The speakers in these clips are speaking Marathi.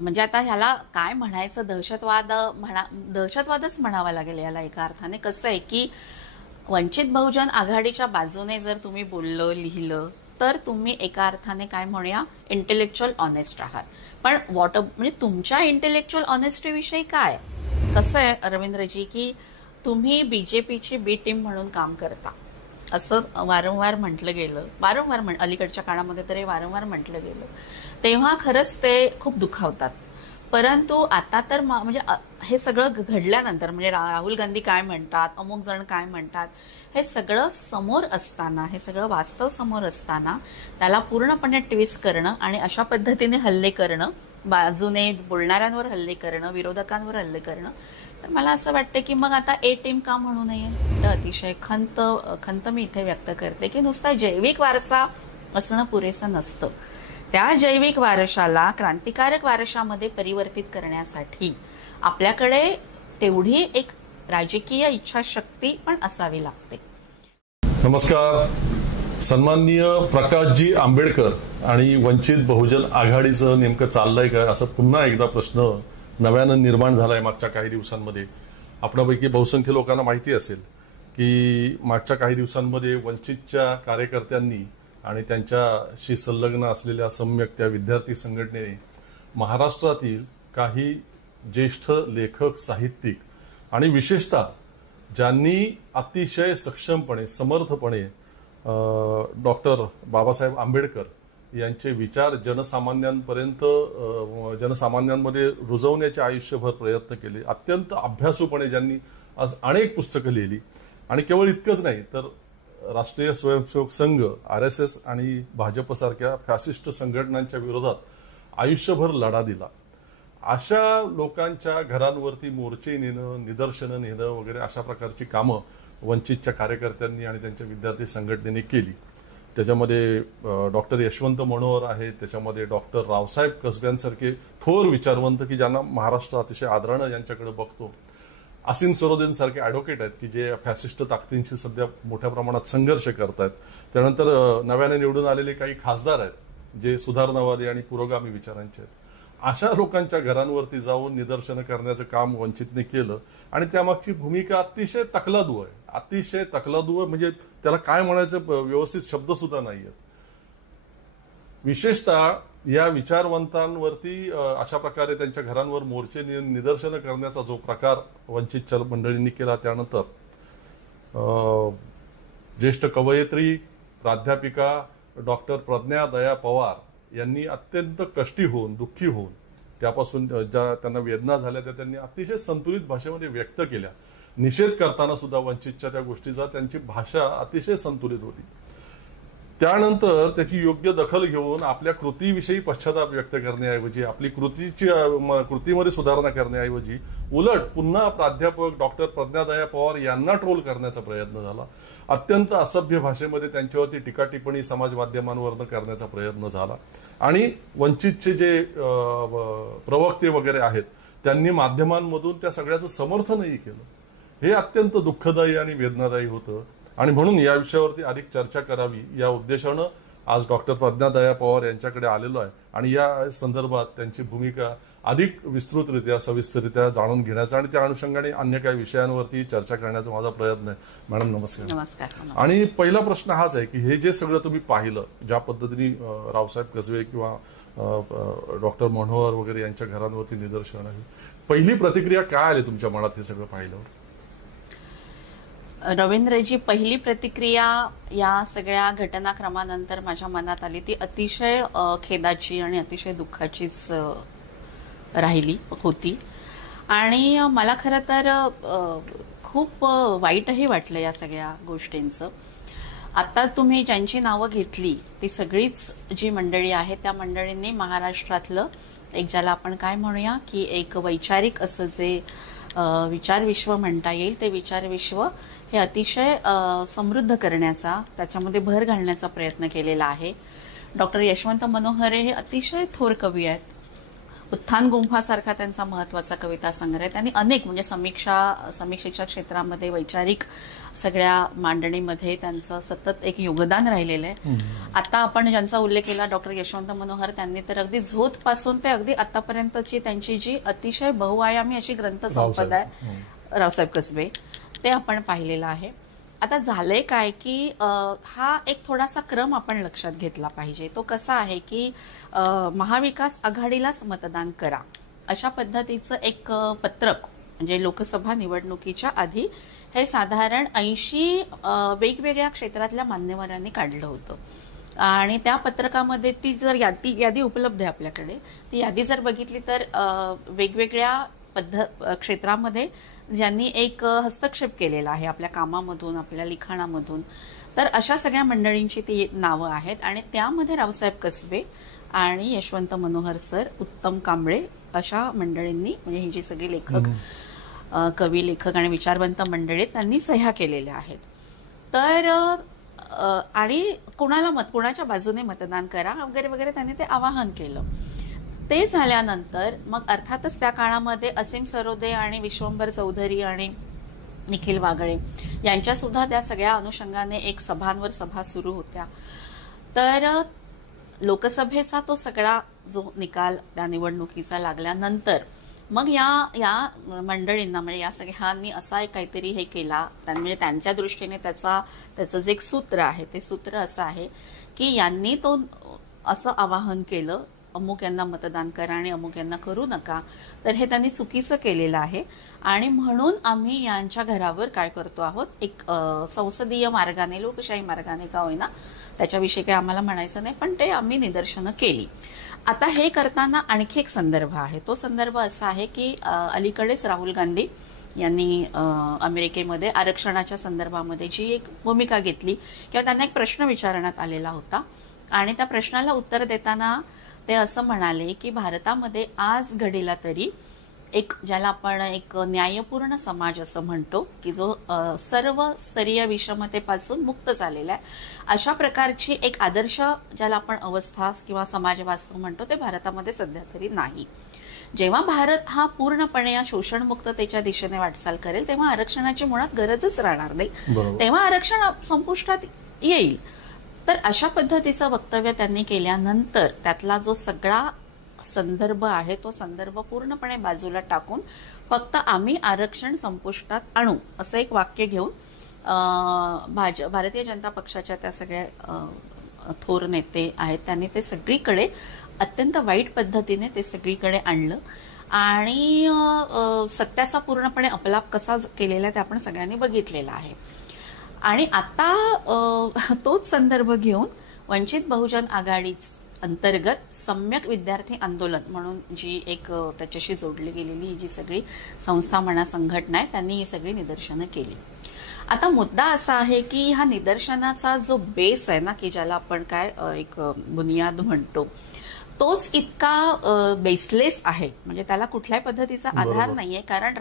म्हणजे आता ह्याला काय म्हणायचं, दहशतवादच म्हणावा लागेल याला एका अर्थाने. कसं आहे की वंचित बहुजन आघाडीच्या बाजूने जर तुम्ही बोललं लिहिलं तर तुम्ही एका अर्थाने काय म्हणूया इंटेलेक्च्युअल ऑनेस्ट आहात. पण म्हणजे तुमच्या इंटेलेक्च्युअल ऑनेस्टीविषयी काय, कसं आहे रवींद्रजी की तुम्ही बीजेपीची बी टीम म्हणून काम करता असं वारंवार म्हटलं गेलं, अलीकडच्या काळामध्ये तरी वारंवार म्हटलं गेलं, तेव्हा खरंच ते खूप दुखावतात. परंतु आता तर म्हणजे हे सगळं घडल्यानंतर म्हणजे राहुल गांधी काय म्हणतात, अमुक जण काय म्हणतात, हे सगळं समोर असताना, हे सगळं वास्तव समोर असताना त्याला पूर्णपणे ट्विस्ट करणं आणि अशा पद्धतीने हल्ले करणं, बाजूने बोलणाऱ्यांवर हल्ले करणं, विरोधकांवर हल्ले करणं, तर मला असं वाटतं की मग आता ए टीम का म्हणू नये. अतिशय खंत मी इथे व्यक्त करते की नुसता जैविक वारसा असणं पुरेसं नसतं. त्या जैविक वारशाला क्रांतिकारक वारशामध्ये परिवर्तित करण्यासाठी आपल्याकडे तेवढी एक राजकीय इच्छाशक्ती पण असावी लागते. नमस्कार. सन्माननीय प्रकाशजी आंबेडकर आणि वंचित बहुजन आघाडीचं नेमकं चाललंय का असं पुन्हा एकदा प्रश्न नव्यानं निर्माण झालाय मागच्या काही दिवसांमध्ये. आपल्यापैकी बहुसंख्य लोकांना माहिती असेल की मागच्या काही दिवसांमध्ये वंचितच्या कार्यकर्त्यांनी आणि त्यांच्याशी संलग्न असलेल्या सम्यक त्या विद्यार्थी संघटनेने महाराष्ट्रातील काही ज्येष्ठ लेखक, साहित्यिक आणि विशेषतः ज्यांनी अतिशय सक्षमपणे, समर्थपणे डॉक्टर बाबासाहेब आंबेडकर यांचे विचार जनसामान्यांपर्यंत, जनसामान्यांमध्ये रुजवण्याचे आयुष्यभर प्रयत्न केले, अत्यंत अभ्यासूपणे ज्यांनी आज अनेक पुस्तकं लिहिली, आणि केवळ इतकंच नाही तर राष्ट्रीय स्वयंसेवक संघ, RSS आणि भाजपसारख्या फॅसिस्ट संघटनांच्या विरोधात आयुष्यभर लढा दिला, अशा लोकांच्या घरांवरती मोर्चे नेणं, निदर्शनं नेणं वगैरे अशा प्रकारची कामं वंचितच्या कार्यकर्त्यांनी आणि त्यांच्या विद्यार्थी संघटनेने केली. त्याच्यामध्ये डॉक्टर यशवंत मनोहर आहेत, त्याच्यामध्ये डॉक्टर रावसाहेब कसब्यांसारखे थोर विचारवंत की ज्यांना महाराष्ट्र अतिशय आदरानं यांच्याकडे बघतो, असीम सरोदेन सारखे ॲडव्होकेट आहेत की जे फॅसिस्ट ताकदींशी सध्या मोठ्या प्रमाणात संघर्ष करतायत. त्यानंतर नव्याने निवडून आलेले काही खासदार आहेत जे सुधारणावादी आणि पुरोगामी विचारांचे आहेत. अशा लोकांच्या घरांवरती जाऊन निदर्शनं करण्याचं काम वंचितने केलं आणि त्यामागची भूमिका अतिशय तकलादू आहे. अतिशय तकलादू आहे म्हणजे त्याला काय म्हणायचं व्यवस्थित शब्द सुद्धा नाही आहेत. विशेषतः या विचारवंतांवरती अशा प्रकारे त्यांच्या घरांवर मोर्चे निदर्शनं करण्याचा जो प्रकार वंचितच्या मंडळींनी केला, त्यानंतर ज्येष्ठ कवयित्री प्राध्यापिका डॉक्टर प्रज्ञा दया पवार यांनी अत्यंत कष्टी होऊन, दुःखी होऊन, त्यापासून ज्या त्यांना वेदना झाल्या त्या त्यांनी अतिशय संतुलित भाषेमध्ये व्यक्त केल्या. निषेध करताना सुद्धा वंचितच्या त्या गोष्टीचा त्यांची भाषा अतिशय संतुलित होती. त्यानंतर त्याची योग्य दखल घेऊन आपल्या कृतीविषयी पश्चाताप व्यक्त करण्याऐवजी, आपली कृतीमध्ये सुधारणा करण्याऐवजी उलट पुन्हा प्राध्यापक डॉक्टर प्रज्ञादया पवार यांना ट्रोल करण्याचा प्रयत्न झाला. अत्यंत असभ्य भाषेमध्ये त्यांच्यावरती टीका टिप्पणी समाज माध्यमांवरनं करण्याचा प्रयत्न झाला आणि वंचितचे जे प्रवक्ते वगैरे आहेत त्यांनी माध्यमांमधून त्या सगळ्याचं समर्थनही केलं. हे अत्यंत दुःखदायी आणि वेदनादायी होतं आणि म्हणून या विषयावरती अधिक चर्चा करावी या उद्देशानं आज डॉक्टर प्रज्ञादया पवार यांच्याकडे आलेलो आहे आणि या संदर्भात त्यांची भूमिका अधिक विस्तृतरित्या, सविस्तररित्या जाणून घेण्याचा आणि त्या अनुषंगाने अन्य काही विषयांवरती चर्चा करण्याचा माझा प्रयत्न आहे. मॅडम नमस्कार. नमस्कार. आणि पहिला प्रश्न हाच आहे की हे जे सगळं तुम्ही पाहिलं, ज्या पद्धतीने रावसाहेब कसबे किंवा डॉक्टर मनोहर वगैरे यांच्या घरांवरती निदर्शन आहे, पहिली प्रतिक्रिया काय आली तुमच्या मनात हे सगळं पाहिल्यावर? रवींद्रजी, पहिली प्रतिक्रिया या सगळ्या घटनाक्रमानंतर माझ्या मनात आली ती अतिशय खेदाची आणि अतिशय दुःखाचीच राहिली होती. आणि मला खरं तर खूप वाईटही वाटलं या सगळ्या गोष्टींचं. आता तुम्ही ज्यांची नावं घेतली ती सगळीच जी मंडळी आहे त्या मंडळींनी महाराष्ट्रातलं एक, ज्याला आपण काय म्हणूया की एक वैचारिक असं जे विचारविश्व म्हणता येईल, ते विचारविश्व हे अतिशय समृद्ध करण्याचा, त्याच्यामध्ये भर घालण्याचा प्रयत्न केलेला आहे. डॉक्टर यशवंत मनोहर हे अतिशय थोर कवी आहेत. उत्थान गुंफासारखा त्यांचा महत्वाचा कविता संग्रह. त्यांनी अनेक म्हणजे समीक्षेच्या क्षेत्रामध्ये वैचारिक सगळ्या मांडणीमध्ये त्यांचं सतत एक योगदान राहिलेलं आहे. आता आपण ज्यांचा उल्लेख केला डॉक्टर यशवंत मनोहर, त्यांनी तर अगदी झोत पासून ते अगदी आतापर्यंतची त्यांची जी अतिशय बहुआयामी अशी ग्रंथ संपदा आहे, रावसाहेब कसबे, ते आपण पाहिलेलं आहे. आता झालंय काय की हा एक थोडासा क्रम आपण लक्षात घेतला पाहिजे. तो कसा आहे की महाविकास आघाडीलाच मतदान करा अशा पद्धतीचं एक पत्रक म्हणजे लोकसभा निवडणुकीच्या आधी हे साधारण 80 वेगवेगळ्या क्षेत्रातल्या मान्यवरांनी काढलं होतं. आणि त्या पत्रकामध्ये ती जर यादी उपलब्ध आहे आपल्याकडे, ती यादी जर बघितली तर वेगवेगळ्या क्षेत्रामध्ये ज्यांनी एक हस्तक्षेप केलेला आहे आपल्या कामामधून, आपल्या लिखाणामधून, तर अशा सगळ्या मंडळींची ती नावं आहेत. आणि त्यामध्ये रावसाहेब कसबे आणि यशवंत मनोहर सर, उत्तम कांबळे अशा मंडळींनी म्हणजे ही जी सगळी लेखक, कवी, लेखक आणि विचारवंत मंडळी त्यांनी सह्या केलेल्या आहेत. तर आणि कोणाच्या बाजूने मतदान करा वगैरे वगैरे त्यांनी ते आवाहन केलं. ते झाल्यानंतर मग अर्थातच त्या काळामध्ये असीम सरोदे आणि विश्वंभर चौधरी आणि निखिल वागळे यांच्या सुद्धा त्या सगळ्या अनुषंगाने एक सभांवर सभा सुरू होत्या. तर लोकसभेचा तो सगळा जो निकाल त्या निवडणुकीचा लागल्यानंतर मग या मंडळींना म्हणजे या सगळ्यांनी असा एक काहीतरी हे केला. म्हणजे त्यांच्या दृष्टीने त्याचं जे एक सूत्र आहे ते सूत्र असं आहे की यांनी तो असं आवाहन केलं, अमुक यांना मतदान करा आणि अमुक यांना करू नका, तर हे त्यांनी चुकीचं केलेलं आहे. आणि म्हणून आम्ही यांच्या घरावर काय करतो आहोत, एक संसदीय मार्गाने, लोकशाही मार्गाने का होईना, त्याच्याविषयी काही आम्हाला म्हणायचं नाही, पण ते आम्ही निदर्शनं केली. आता हे करताना आणखी एक संदर्भ आहे. तो संदर्भ असा आहे की अलीकडेच राहुल गांधी यांनी अमेरिकेमध्ये आरक्षणाच्या संदर्भामध्ये जी एक भूमिका घेतली किंवा त्यांना एक प्रश्न विचारण्यात आलेला होता आणि त्या प्रश्नाला उत्तर देताना ते असं म्हणाले की भारतामध्ये आज घडीला तरी एक ज्याला आपण एक न्यायपूर्ण समाज असं म्हणतो की जो सर्व स्तरीय विषमतेपासून मुक्त झालेला आहे, अशा प्रकारची एक आदर्श ज्याला आपण अवस्था किंवा समाजवास्तव म्हणतो ते भारतामध्ये सध्या तरी नाही. जेव्हा भारत हा पूर्णपणे या शोषणमुक्ततेच्या दिशेने वाटचाल करेल तेव्हा आरक्षणाची मुळात गरजच राहणार नाही, तेव्हा आरक्षण संपुष्टात येईल. तर अशा पद्धतीचं वक्तव्य त्यांनी केल्यानंतर त्यातला जो सगळा संदर्भ आहे तो संदर्भ पूर्णपणे बाजूला टाकून फक्त आम्ही आरक्षण संपुष्टात आणू असं एक वाक्य घेऊन भारतीय जनता पक्षाच्या त्या सगळ्या थोर नेते आहेत त्यांनी ते सगळीकडे अत्यंत वाईट पद्धतीने ते सगळीकडे आणलं आणि सत्याचा पूर्णपणे अपलाप कसा केलेला आहे ते आपण सगळ्यांनी बघितलेला आहे. आणि आता तोच संदर्भ घेऊन वंचित बहुजन आघाडी अंतर्गत सम्यक विद्यार्थी आंदोलन म्हणून जी एक त्याच्याशी जोडली गेलेली जी सगळी संस्था म्हणा, संघटना आहे, त्यांनी ही सगळी निदर्शनं केली. आता मुद्दा असा आहे की हा निदर्शनाचा जो बेस आहे ना, की ज्याला आपण काय एक बुनियाद म्हणतो, तोच इतका बेसलेस आहे, म्हणजे त्याला कुठल्याही पद्धतीचा आधार नाहीये. कारण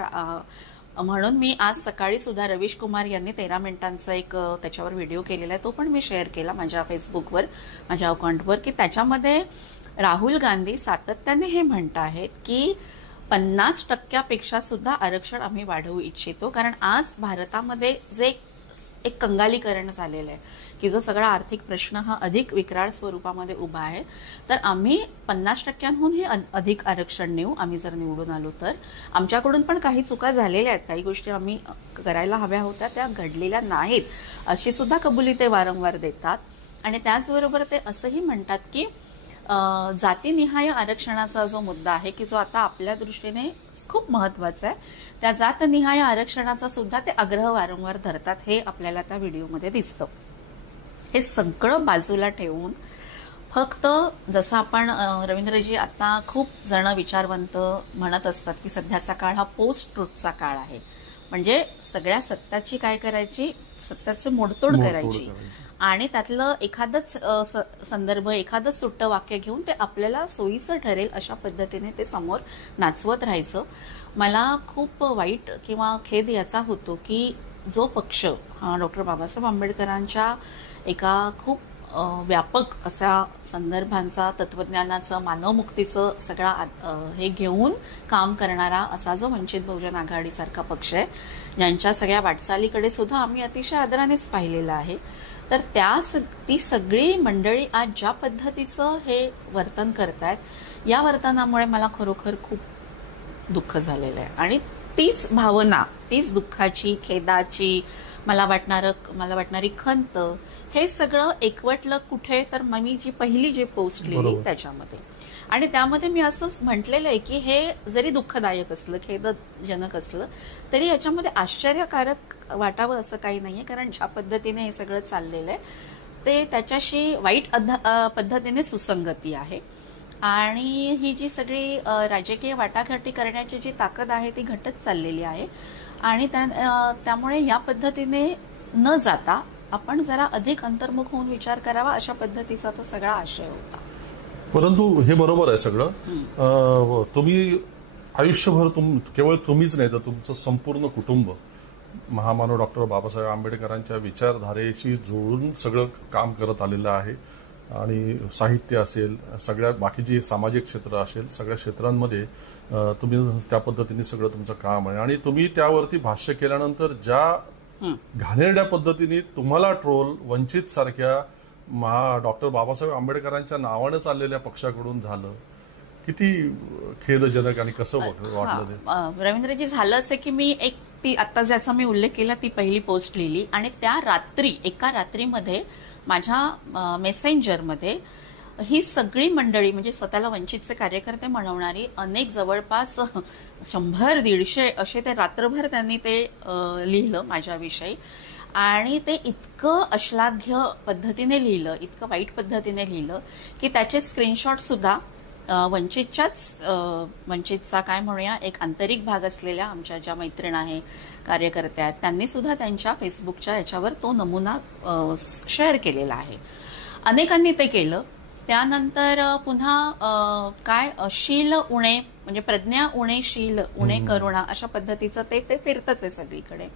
म्हणून मी आज सकाळी सुद्धा रवीश कुमार यांनी 13 मिनिटांचा एक त्याच्यावर व्हिडिओ केलेला आहे, तो पण मी शेअर केला माझ्या फेसबुकवर, माझ्या अकाउंटवर, की त्याच्यामध्ये राहुल गांधी सातत्याने हे म्हणत आहेत की 50% सुद्धा आरक्षण आम्ही वाढवू इच्छितो. कारण आज भारतामध्ये जे एक कंगालीकरण झालेलं आहे की जो सगळा आर्थिक प्रश्न हा अधिक विक्राळ स्वरूपामध्ये उभा आहे, तर आम्ही 50%हूनही अधिक आरक्षण नेऊ आम्ही जर निवडून आलो तर. आमच्याकडून पण काही चुका झालेल्या आहेत, काही गोष्टी आम्ही करायला हव्या होत्या त्या घडलेल्या नाहीत अशी सुद्धा कबुली ते वारंवार देतात. आणि त्याचबरोबर ते असंही म्हणतात की जातीनिहाय आरक्षणाचा जो मुद्दा आहे की जो आता आपल्या दृष्टीने खूप महत्वाचा आहे, त्या जातनिहाय आरक्षणाचा सुद्धा ते आग्रह वारंवार धरतात, हे आपल्याला त्या व्हिडिओमध्ये दिसतं. हे सगळं बाजूला ठेवून फक्त जसं आपण रवींद्रजी आता खूप जण विचारवंत म्हणत असतात की सध्याचा काळ हा पोस्ट ट्रुथचा काळ आहे, म्हणजे सगळ्या सत्याची काय करायची, सत्याची मोडतोड करायची आणि त्यातलं एखादंच संदर्भ, एखादंच सुट्ट वाक्य घेऊन ते आपल्याला सोयीचं ठरेल अशा पद्धतीने ते समोर नाचवत राहायचं. मला खूप वाईट किंवा खेद याचा होतो की जो पक्ष हा डॉक्टर बाबासाहेब आंबेडकरांच्या एका खूप व्यापक अशा संदर्भांचा, तत्वज्ञानाचं, मानवमुक्तीचं सगळा हे घेऊन काम करणारा असा जो वंचित बहुजन आघाडीसारखा पक्ष आहे, ज्यांच्या सगळ्या वाटचालीकडे सुद्धा आम्ही अतिशय आदरानेच पाहिलेलं आहे. तर ती सगळी मंडळी आज ज्या पद्धतीचं हे वर्तन करतायत, या वर्तनामुळे मला खरोखर खूप दुःख झालेलं आहे. आणि तीच भावना, तीच दुःखाची, खेदाची, मला वाटणारी खंत, हे सगळं एकवटलं कुठे, तर मी पहिली पोस्ट लिहिली त्याच्यामध्ये. आणि त्यामध्ये मी असं म्हटलेलं आहे की हे जरी दुःखदायक असलं, खेदजनक असलं, तरी याच्यामध्ये आश्चर्यकारक वाटावं असं काही नाहीये. कारण ज्या पद्धतीने हे सगळं चाललेलं आहे ते त्याच्याशी वाईट पद्धतीने सुसंगती आहे. आणि ही जी सगळी राजकीय वाटाघाटी करण्याची जी ताकद आहे ती घटत चाललेली आहे. आणि त्यामुळे या पद्धतीने न जाता आपण जरा अधिक अंतर्मुख होऊन विचार करावा, अशा पद्धतीचा तो सगळा आशय होता. परंतु हे बरोबर आहे सगळं. तुम्ही आयुष्यभर केवळ तुम्हीच नाही तर तुमचं संपूर्ण कुटुंब महामानव डॉक्टर बाबासाहेब आंबेडकरांच्या विचारधारेशी जोडून सगळं काम करत आलेलं आहे. आणि साहित्य असेल, सगळ्या बाकीची सामाजिक क्षेत्र असेल, सगळ्या क्षेत्रांमध्ये तुम्ही त्या पद्धतीने सगळं तुमचं काम आहे. आणि तुम्ही त्यावरती भाष्य केल्यानंतर ज्या घाणेरड्या पद्धतीने तुम्हाला ट्रोल वंचित सारख्या डॉक्टर बाबासाहेब आंबेडकरांच्या नावानं चाललेल्या पक्षाकडून झालं, किती खेदजनक आणि कसं वाटलं ते? रवींद्रजी, झालं असं की मी ती आता ज्याचा मी उल्लेख केला ती पहिली पोस्ट लिहिली आणि त्या रात्री, एका रात्रीमध्ये माझ्या मेसेंजरमध्ये ही सगळी मंडळी, म्हणजे स्वतःला वंचितचे कार्यकर्ते म्हणवणारी अनेक, जवळपास 100-150 असे ते रात्रभर त्यांनी ते लिहिलं माझ्याविषयी. आणि ते इतकं अश्लाघ्य पद्धतीने लिहिलं, इतकं वाईट पद्धतीने लिहिलं की त्याचे स्क्रीनशॉट सुद्धा वंचितचा काय म्हणूया एक आंतरिक भाग असलेल्या आमच्या ज्या मैत्रीण आहे, कार्यकर्त्या आहेत, त्यांनी सुद्धा त्यांच्या फेसबुकच्या याच्यावर तो नमुना शेअर केलेला आहे. अनेकांनी ते केलं. त्यानंतर पुन्हा शील उणे, म्हणजे प्रज्ञा उणे शील उणे करुणा, अशा पद्धतीचं ते फिरतच आहे सगळीकडे.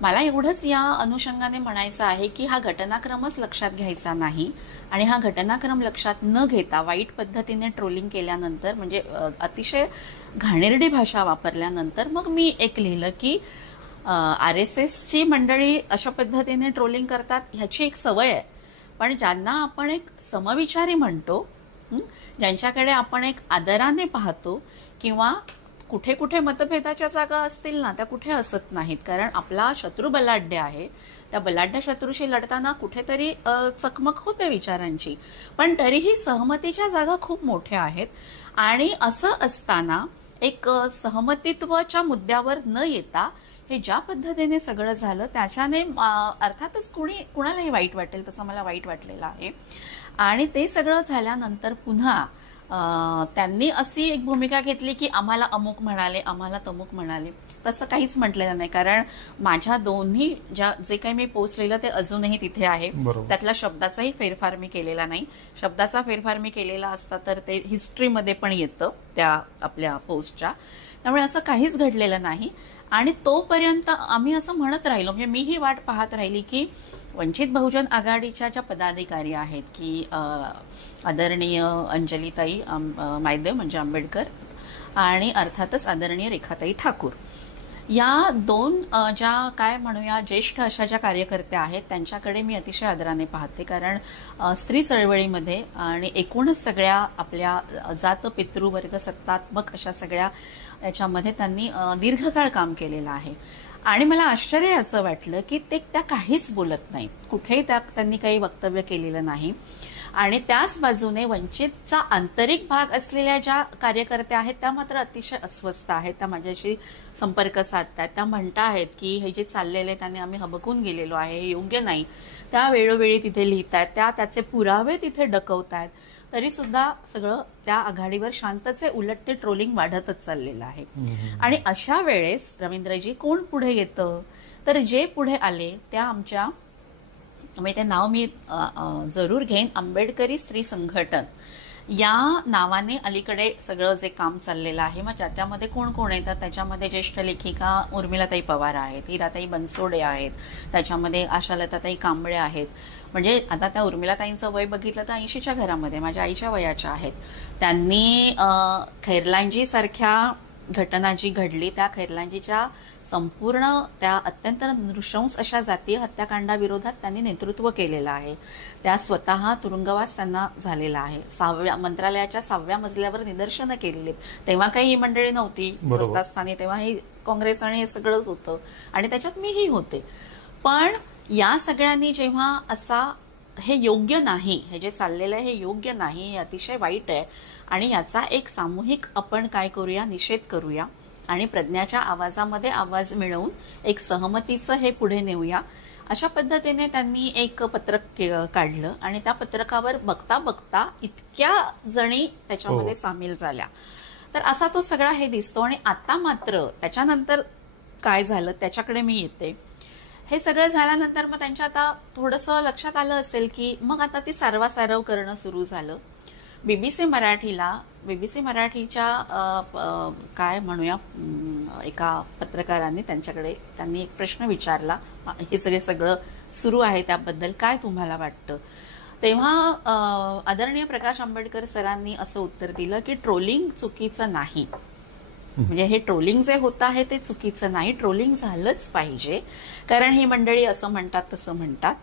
मला एवढंच या अनुषंगाने म्हणायचं आहे की हा घटनाक्रमच लक्षात घ्यायचा नाही. आणि हा घटनाक्रम लक्षात न घेता वाईट पद्धतीने ट्रोलिंग केल्यानंतर, म्हणजे अतिशय घाणेरडी भाषा वापरल्यानंतर मग मी एक लिहिलं की RSSची मंडळी अशा पद्धतीने ट्रोलिंग करतात, ह्याची एक सवय आहे. पण ज्यांना आपण एक समविचारी म्हणतो, ज्यांच्याकडे आपण एक आदराने पाहतो, किंवा कुठे कुठे मतभेदाच्या जागा असतील ना, त्या कुठे असत नाहीत. कारण आपला शत्रू बलाढ्य आहे. त्या बलाढ्य शत्रूशी लढताना कुठेतरी चकमक होते विचारांची, पण तरीही सहमतीच्या जागा खूप मोठ्या आहेत. आणि असं असताना एक सहमतित्वाच्या मुद्द्यावर न येता हे ज्या पद्धतीने सगळं झालं, त्याच्याने अर्थातच कुणालाही वाईट वाटेल, तसं मला वाईट वाटलेलं आहे. आणि ते सगळं झाल्यानंतर पुन्हा त्यांनी अशी एक भूमिका घेतली की आम्हाला अमुक म्हणाले, आम्हाला तमुक म्हणाले. तसं काहीच म्हटलेलं नाही. कारण माझ्या दोन्ही जे काही मी पोस्ट लिहिलं ते अजूनही तिथे आहे. त्यातला शब्दाचाही फेरफार मी केलेला नाही. शब्दाचा फेरफार मी केलेला असता तर ते हिस्ट्रीमध्ये पण येतं त्या आपल्या पोस्टच्या. त्यामुळे असं काहीच घडलेलं नाही. आणि तोपर्यंत आम्ही असं म्हणत राहिलो, म्हणजे मी ही वाट पाहत राहिली की वंचित बहुजन आघाडीच्या ज्या पदाधिकारी आहेत, की आदरणीय अंजलीताई मायदेव म्हणजे आंबेडकर, आणि अर्थातच आदरणीय रेखाताई ठाकूर, या दोन ज्या काय म्हणूया ज्येष्ठ अशा ज्या कार्यकर्त्या आहेत, त्यांच्याकडे मी अतिशय आदराने पाहते. कारण स्त्री चळवळीमध्ये आणि एकूणच सगळ्या आपल्या जात पितृवर्ग सत्तात्मक अशा सगळ्या याच्यामध्ये त्यांनी दीर्घकाळ काम केलेलं आहे. आणि मला आश्चर्य याचं वाटलं की त्या काहीच बोलत नाहीत, कुठेही त्यांनी काही वक्तव्य केलेलं नाही. आणि त्याच बाजूने वंचितचा आंतरिक भाग असलेल्या ज्या कार्यकर्त्या आहेत त्या मात्र अतिशय अस्वस्थ आहेत. त्या माझ्याशी संपर्क साधतात, त्या म्हणता आहेत की हे जे चाललेले त्याने आम्ही हबकून गेलेलो आहे, हे योग्य नाही. त्या वेळोवेळी तिथे लिहितात, त्याचे पुरावे तिथे डकवतायत. तरी सुद्धा सगळं त्या आघाडीवर शांतचे, उलट ते ट्रोलिंग वाढतच चाललेलं आहे. आणि अशा वेळेस रवींद्रजी कोण पुढे येतं, तर जे पुढे आले त्या आमच्या, म्हणजे ते नाव मी जरूर घेईन, आंबेडकरी स्त्री संघटन. या नावाने अलीकडे सगळं जे काम चाललेलं आहे, मग त्यामध्ये कोण कोण येतात, त्याच्यामध्ये ज्येष्ठ लेखिका उर्मिलाताई पवार आहेत, हिराताई बनसोडे आहेत, त्याच्यामध्ये आशालताताई कांबळे आहेत. म्हणजे आता त्या उर्मिलाताईंचं वय बघितलं तर 80च्या घरामध्ये, माझ्या आईच्या वयाच्या आहेत. त्यांनी खैरलांजी सारख्या घटना जी घडली त्या खैरलांजीच्या संपूर्ण त्या अत्यंत नृशंस अशा जातीय हत्याकांडाविरोधात त्यांनी नेतृत्व केलेलं आहे. त्या स्वतः तुरुंगवास त्यांना झालेला आहे. मंत्रालयाच्या 6व्या मजल्यावर निदर्शनं केलेली. तेव्हा काही ही मंडळी नव्हती सत्तास्थानी, तेव्हा ही काँग्रेस आणि हे सगळंच होतं आणि त्याच्यात मीही होते. पण या सगळ्यांनी जेव्हा असा हे योग्य नाही, हे जे चाललेलं आहे हे योग्य नाही, हे अतिशय वाईट आहे आणि याचा एक सामूहिक आपण काय करूया, निषेध करूया आणि प्रज्ञाच्या आवाजामध्ये आवाज मिळवून एक सहमतीचं हे पुढे नेऊया, अशा पद्धतीने त्यांनी एक पत्रक काढलं आणि त्या पत्रकावर बघता बघता इतक्या जणी त्याच्यामध्ये सामील झाल्या. तर असा तो सगळा हे दिसतो. आणि आता मात्र त्याच्यानंतर काय झालं त्याच्याकडे मी येते. हे सगळं झाल्यानंतर मग त्यांच्या आता थोडंसं लक्षात आलं असेल की मग आता ती सारवासारव करणं सुरू झालं. बीबीसी मराठीच्या काय म्हणूया एका पत्रकारांनी त्यांनी एक प्रश्न विचारला, हे सगळं सुरू आहे त्याबद्दल काय तुम्हाला वाटतं. तेव्हा आदरणीय प्रकाश आंबेडकर सरांनी असं उत्तर दिलं की ट्रोलिंग चुकीचं नाही. म्हणजे हे ट्रोलिंग जे होत आहे ते चुकीचं नाही, ट्रोलिंग झालंच पाहिजे, कारण ही मंडळी असं म्हणतात तसं म्हणतात.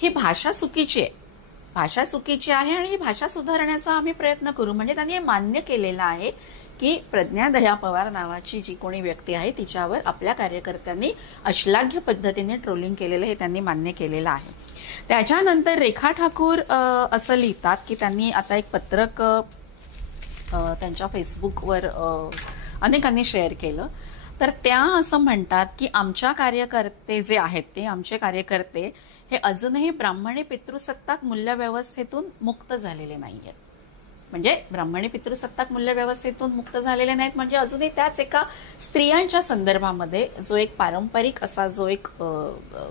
ही भाषा चुकीची आहे, भाषा चुकीची आहे आणि ही भाषा सुधारण्याचा आम्ही प्रयत्न करू. म्हणजे त्यांनी हे मान्य केलेलं आहे की प्रज्ञा दया पवार नावाची जी कोणी व्यक्ती आहे तिच्यावर आपल्या कार्यकर्त्यांनी अश्लाघ्य पद्धतीने ट्रोलिंग केलेलं हे त्यांनी मान्य केलेलं आहे. त्याच्यानंतर रेखा ठाकूर असं लिहितात की त्यांनी आता एक पत्रक त्यांच्या फेसबुकवर अनेकांनी शेअर केलं. तर त्या असं म्हणतात की आमच्या कार्यकर्ते जे आहेत ते आमचे कार्यकर्ते हे अजूनही ब्राह्मणी पितृसत्ताक मूल्यव्यवस्थेतून मुक्त झालेले नाहीयेत. म्हणजे ब्राह्मणी पितृसत्ताक मूल्यव्यवस्थेतून मुक्त झालेले नाहीत म्हणजे अजूनही त्याच एका स्त्रियांच्या संदर्भामध्ये जो एक पारंपरिक असा जो एक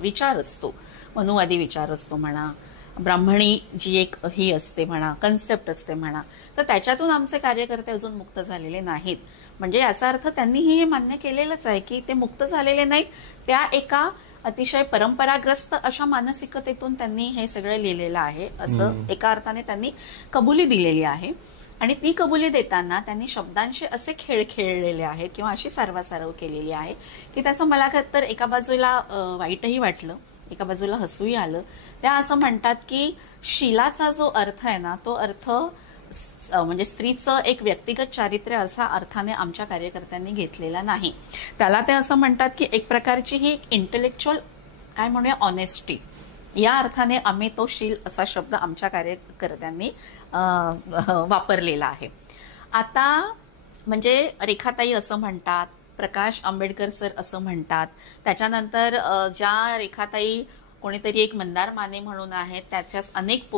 विचार असतो, मनुवादी विचार असतो म्हणा, ब्राह्मणी जी एक ही असते म्हणा, कन्सेप्ट असते म्हणा, तर त्याच्यातून आमचे कार्यकर्ते अजून मुक्त झालेले नाहीत. म्हणजे याचा अर्थ त्यांनीही हे मान्य केलेलंच आहे की ते मुक्त झालेले नाहीत. त्या एका अतिशय परंपराग्रस्त अशा मानसिकतेतून त्यांनी हे सगळं लिहिलेलं आहे असं एका अर्थाने त्यांनी कबुली दिलेली आहे. आणि ती कबुली देताना त्यांनी शब्दांशी असे खेळ खेळलेले आहेत किंवा अशी सारवासारव केलेली आहे की त्याचं मला तर एका बाजूला वाईटही वाटलं, एका बाजूला हसूही आलं. त्या असं म्हणतात की शीलाचा जो अर्थ आहे ना तो अर्थ म्हणजे स्त्रीचं एक व्यक्तिगत चारित्र्य असा अर्थाने आमच्या कार्यकर्त्यांनी घेतलेला नाही. त्याला ते असं म्हणतात की एक प्रकारची ही इंटेलेक्च्युअल काय म्हणूया ऑनेस्टी, या अर्थाने आम्ही तो शील असा शब्द आमच्या कार्यकर्त्यांनी वापरलेला आहे. आता म्हणजे रेखाताई असं म्हणतात, प्रकाश आंबेडकर सर असं म्हणतात. त्याच्यानंतर ज्या रेखाताई कोणीतरी एक मंदार माने म्हणून आहेत त्याच्याच अनेक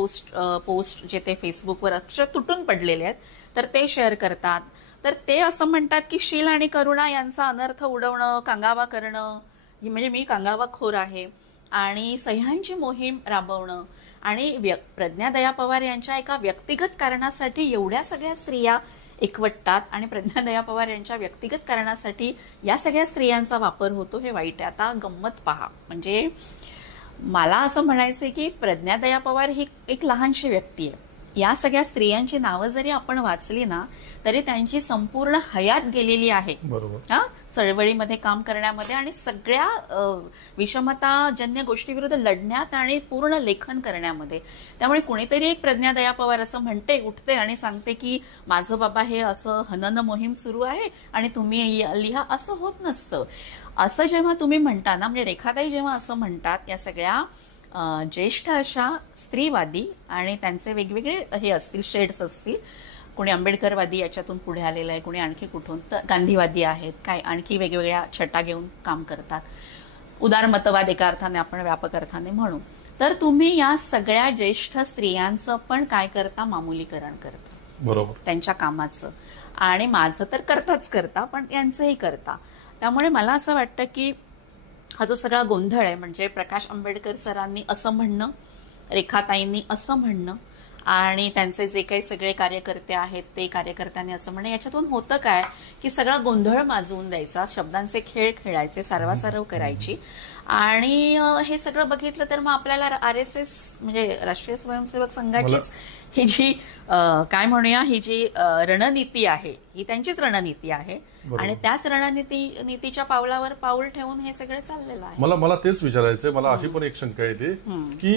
पोस्ट जे ते फेसबुकवर अक्षर तुटून पडलेले आहेत तर ते शेअर करतात. तर ते असं म्हणतात की शील आणि करुणा यांचा अनर्थ उडवणं, कांगावा करणं, म्हणजे मी कांगावाखोर आहे आणि सह्यांची मोहीम राबवणं आणि प्रज्ञा दया पवार यांच्या एका व्यक्तिगत कारणासाठी एवढ्या सगळ्या स्त्रिया एकवटतात आणि प्रज्ञा दया पवार यांच्या व्यक्तिगत कारणासाठी या सगळ्या स्त्रियांचा वापर होतो, हे वाईट आहे. आता गंमत पहा, म्हणजे मला असं म्हणायचंय की प्रज्ञा दया पवार ही एक लहानशी व्यक्ती आहे. या सगळ्या स्त्रियांची नावं जरी आपण वाचली ना तरी त्यांची संपूर्ण हयात गेलेली आहे चळवळीमध्ये काम करण्यामध्ये आणि सगळ्या विषमताजन्य गोष्टीविरुद्ध लढण्यात आणि पूर्ण लेखन करण्यामध्ये. त्यामुळे कुणीतरी एक प्रज्ञा दया पवार असं म्हणते, उठते आणि सांगते की माझं बाबा हे असं हनन मोहीम सुरू आहे आणि तुम्ही लिहा, असं होत नसतं. असं जेव्हा तुम्ही म्हणता ना, म्हणजे रेखाताई जेव्हा असं म्हणतात, या सगळ्या ज्येष्ठ अशा स्त्रीवादी आणि त्यांचे वेगवेगळे हे असतील शेड्स असतील, कोणी आंबेडकरवादी याच्यातून पुढे आलेलं आहे, कोणी आणखी कुठून, तर गांधीवादी आहेत, काय आणखी वेगवेगळ्या छटा घेऊन काम करतात, उदारमतवाद एका अर्थाने आपण व्यापक अर्थाने म्हणू. तर तुम्ही या सगळ्या ज्येष्ठ स्त्रियांचं पण काय करता, मामुलीकरण करता, बरोबर, त्यांच्या कामाचं. आणि माझं तर करता पण यांचंही करता. त्यामुळे मला असं वाटतं की हा जो सगळा गोंधळ आहे, म्हणजे प्रकाश आंबेडकर सरांनी असं म्हणणं, रेखाताईंनी असं म्हणणं आणि त्यांचे जे काही सगळे कार्यकर्ते आहेत ते कार्यकर्त्यांनी असं म्हणे याच्यातून होतं काय की सगळा गोंधळ माजवून द्यायचा, शब्दांचे खेळ खेळायचे, सारवासारव करायची. आणि हे सगळं बघितलं तर मग आपल्याला RSS म्हणजे राष्ट्रीय स्वयंसेवक संघाचीच ही जी काय म्हणूया ही जी रणनीती आहे ही त्यांचीच रणनीती आहे आणि त्याच रणनीतीच्या पावलावर पाऊल ठेवून हे सगळं चाललेलं आहे. मला तेच विचारायचंय. मला अशी पण एक शंका येते की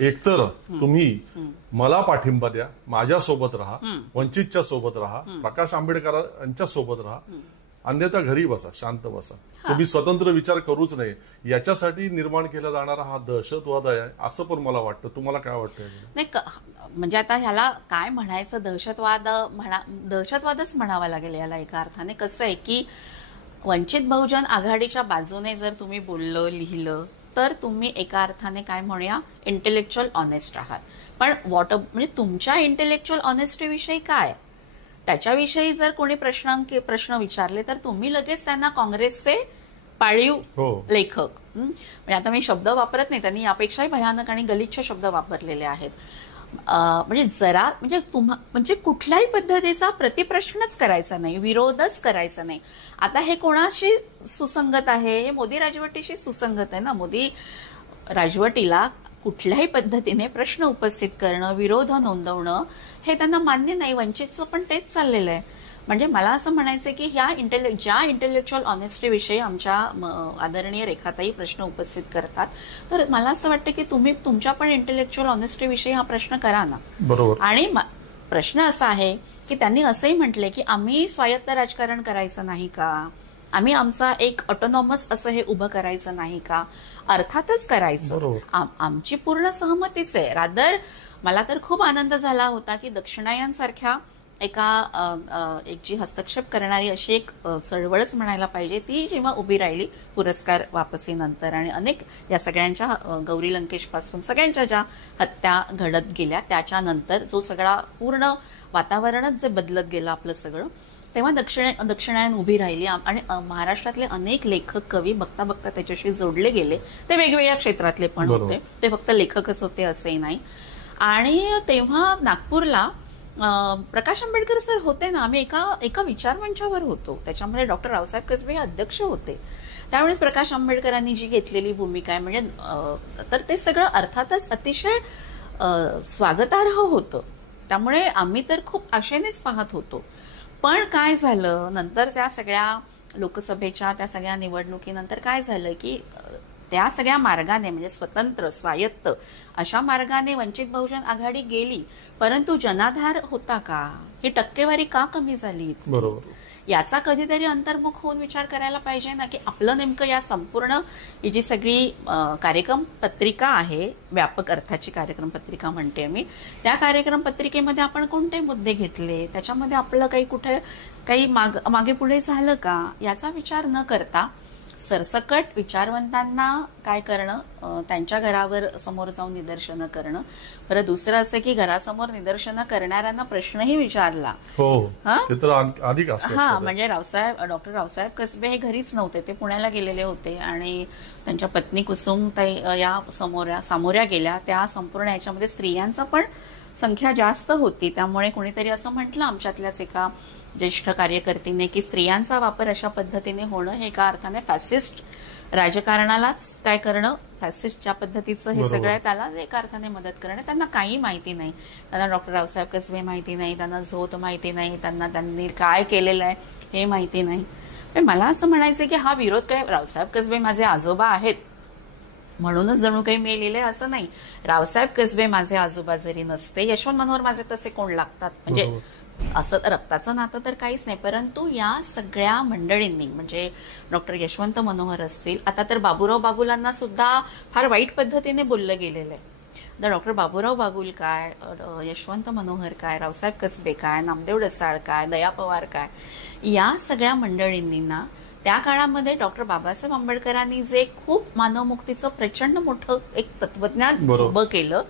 एकतर तुम्ही मला पाठिंबा द्या, माझ्या सोबत राहा, वंचितच्या सोबत राहा, प्रकाश आंबेडकरांच्या सोबत राहा, अन्यथा घरी बसा, शांत बसा, तुम्ही स्वतंत्र विचार करूच नाही. याच्यासाठी निर्माण केला जाणारा हा दहशतवाद आहे असं पण मला वाटतं. तुम्हाला काय वाटतं? नाही म्हणजे आता ह्याला काय म्हणायचं, दहशतवादच म्हणावा लागेल याला एका अर्थाने. कसं आहे की वंचित बहुजन आघाडीच्या बाजूने जर तुम्ही बोललं लिहिलं तर तुम्ही एका अर्थाने काय म्हणूया इंटेलेक्च्युअल ऑनेस्ट आहात. पण म्हणजे तुमच्या इंटेलेक्च्युअल ऑनेस्टीविषयी काय त्याच्याविषयी जर कोणी प्रश्न विचारले तर तुम्ही लगेच त्यांना काँग्रेसचे पाळीव लेखक म्हणजे आता मी शब्द वापरत नाही, त्यांनी यापेक्षाही भयानक आणि गलिच्छ शब्द वापरलेले आहेत. म्हणजे जरा म्हणजे कुठल्याही पद्धतीचा प्रतिप्रश्नच करायचा नाही, विरोधच करायचा नाही. आता हे कोणाशी सुसंगत आहे? हे मोदी राजवटीशी सुसंगत आहे ना. मोदी राजवटीला कुठल्याही पद्धतीने प्रश्न उपस्थित करणं, विरोध नोंदवणं हे त्यांना मान्य नाही. वंचितचं पण तेच चाललेलं आहे. म्हणजे मला असं म्हणायचं की ज्या इंटेलेक्च्युअल ऑनेस्टीविषयी आमच्या आदरणीय रेखाताई प्रश्न उपस्थित करतात तर मला असं वाटतं की तुम्ही तुमच्या पण इंटेलेक्च्युअल ऑनेस्टीविषयी हा प्रश्न करा ना. बरोबर. आणि प्रश्न असा आहे की त्यांनी असंही म्हटलंय की आम्ही स्वायत्त राजकारण करायचं नाही का, आम्ही आमचा एक ऑटोनॉमस असं हे उभं करायचं नाही का? अर्थातच करायचं, आमची पूर्ण सहमतीच आहे. रादर मला तर खूप आनंद झाला होता की दक्षिणायनसारख्या एक जी हस्तक्षेप करणारी अशी एक चळवळच म्हणायला पाहिजे ती जेव्हा उभी राहिली पुरस्कार वापसीनंतर आणि अनेक या सगळ्यांच्या गौरी लंकेश पासून सगळ्यांच्या ज्या हत्या घडत गेल्या त्याच्यानंतर जो सगळा पूर्ण वातावरणच जे बदलत गेलं आपलं सगळं, तेव्हा दक्षिणायन उभी राहिली आणि महाराष्ट्रातले अनेक लेखक कवी बघता बघता त्याच्याशी जोडले गेले. ते वेगवेगळ्या क्षेत्रातले पण होते, ते फक्त लेखकच होते असंही नाही. आणि तेव्हा नागपूरला प्रकाश आंबेडकर सर होते ना, आम्ही एका विचारमंचावर होतो, त्याच्यामध्ये डॉक्टर रावसाहेब कसबे हे अध्यक्ष होते. त्यावेळेस प्रकाश आंबेडकरांनी जी घेतलेली भूमिका आहे म्हणजे तर ते सगळं अर्थातच अतिशय स्वागतार्ह होतं. त्यामुळे आम्ही तर खूप आशेनेच पाहत होतो. पण काय झालं नंतर त्या सगळ्या लोकसभेच्या त्या सगळ्या निवडणुकीनंतर काय झालं की त्या सगळ्या मार्गाने म्हणजे स्वतंत्र स्वायत्त अशा मार्गाने वंचित बहुजन आघाडी गेली, परंतु जनाधार होता का? ही टक्केवारी का कमी झाली? बरोबर. याचा कधीतरी अंतर्मुख होऊन विचार करायला पाहिजे ना की आपलं नेमकं या संपूर्ण ही जी सगळी कार्यक्रम पत्रिका आहे, व्यापक अर्थाची कार्यक्रम पत्रिका म्हणते मी, त्या कार्यक्रम पत्रिकेमध्ये आपण कोणते मुद्दे घेतले, त्याच्यामध्ये आपलं काही मागे पुढे झालं का याचा विचार न करता सरसकट विचारवंतांना काय करणं, त्यांच्या घरावर समोर जाऊन निदर्शनं करणं. बरं दुसरं असं की घरासमोर निदर्शनं करणाऱ्यांना प्रश्नही विचारला. म्हणजे डॉक्टर रावसाहेब कसबे हे घरीच नव्हते, ते पुण्याला गेलेले होते आणि त्यांच्या पत्नी कुसुम या सामोऱ्या गेल्या. त्या संपूर्ण याच्यामध्ये स्त्रियांचा पण संख्या जास्त होती. त्यामुळे कोणीतरी असं म्हटलं आमच्यातल्याच एका ज्येष्ठ कार्यकर्तीने की स्त्रियांचा वापर अशा पद्धतीने होणं हे एका अर्थाने फॅसिस्ट राजकारणालाच काय करणं, फॅसिस्ट ज्या पद्धतीचं हे सगळं आहे त्याला एका अर्थाने मदत करणं. त्यांना काही माहिती नाही, त्यांना डॉक्टर रावसाहेब कसबे माहिती नाही, त्यांना झोत माहिती नाही, त्यांनी काय केलेलं आहे हे माहिती नाही. पण मला असं म्हणायचं की हा विरोध काय रावसाहेब कसबे माझे आजोबा आहेत म्हणूनच जणू काही मी लिहिलंय असं नाही. रावसाहेब कसबे माझे आजोबा जरी नसते, यशवंत मनोहर माझे तसे कोण लागतात, म्हणजे असं रक्ताचं नातं तर काहीच नाही. परंतु या सगळ्या मंडळींनी म्हणजे डॉक्टर यशवंत मनोहर असतील, आता तर बाबूराव बागुलांना सुद्धा फार वाईट पद्धतीने बोललं गेलेलं आहे. तर डॉक्टर बाबूराव बागुल काय, यशवंत मनोहर काय, रावसाहेब कसबे काय, नामदेव डसाळ काय, दया पवार काय, या सगळ्या मंडळींनी ना त्या काळामध्ये डॉक्टर बाबासाहेब आंबेडकरांनी जे खूप मानवमुक्तीचं प्रचंड मोठं एक तत्वज्ञान उभं केलं,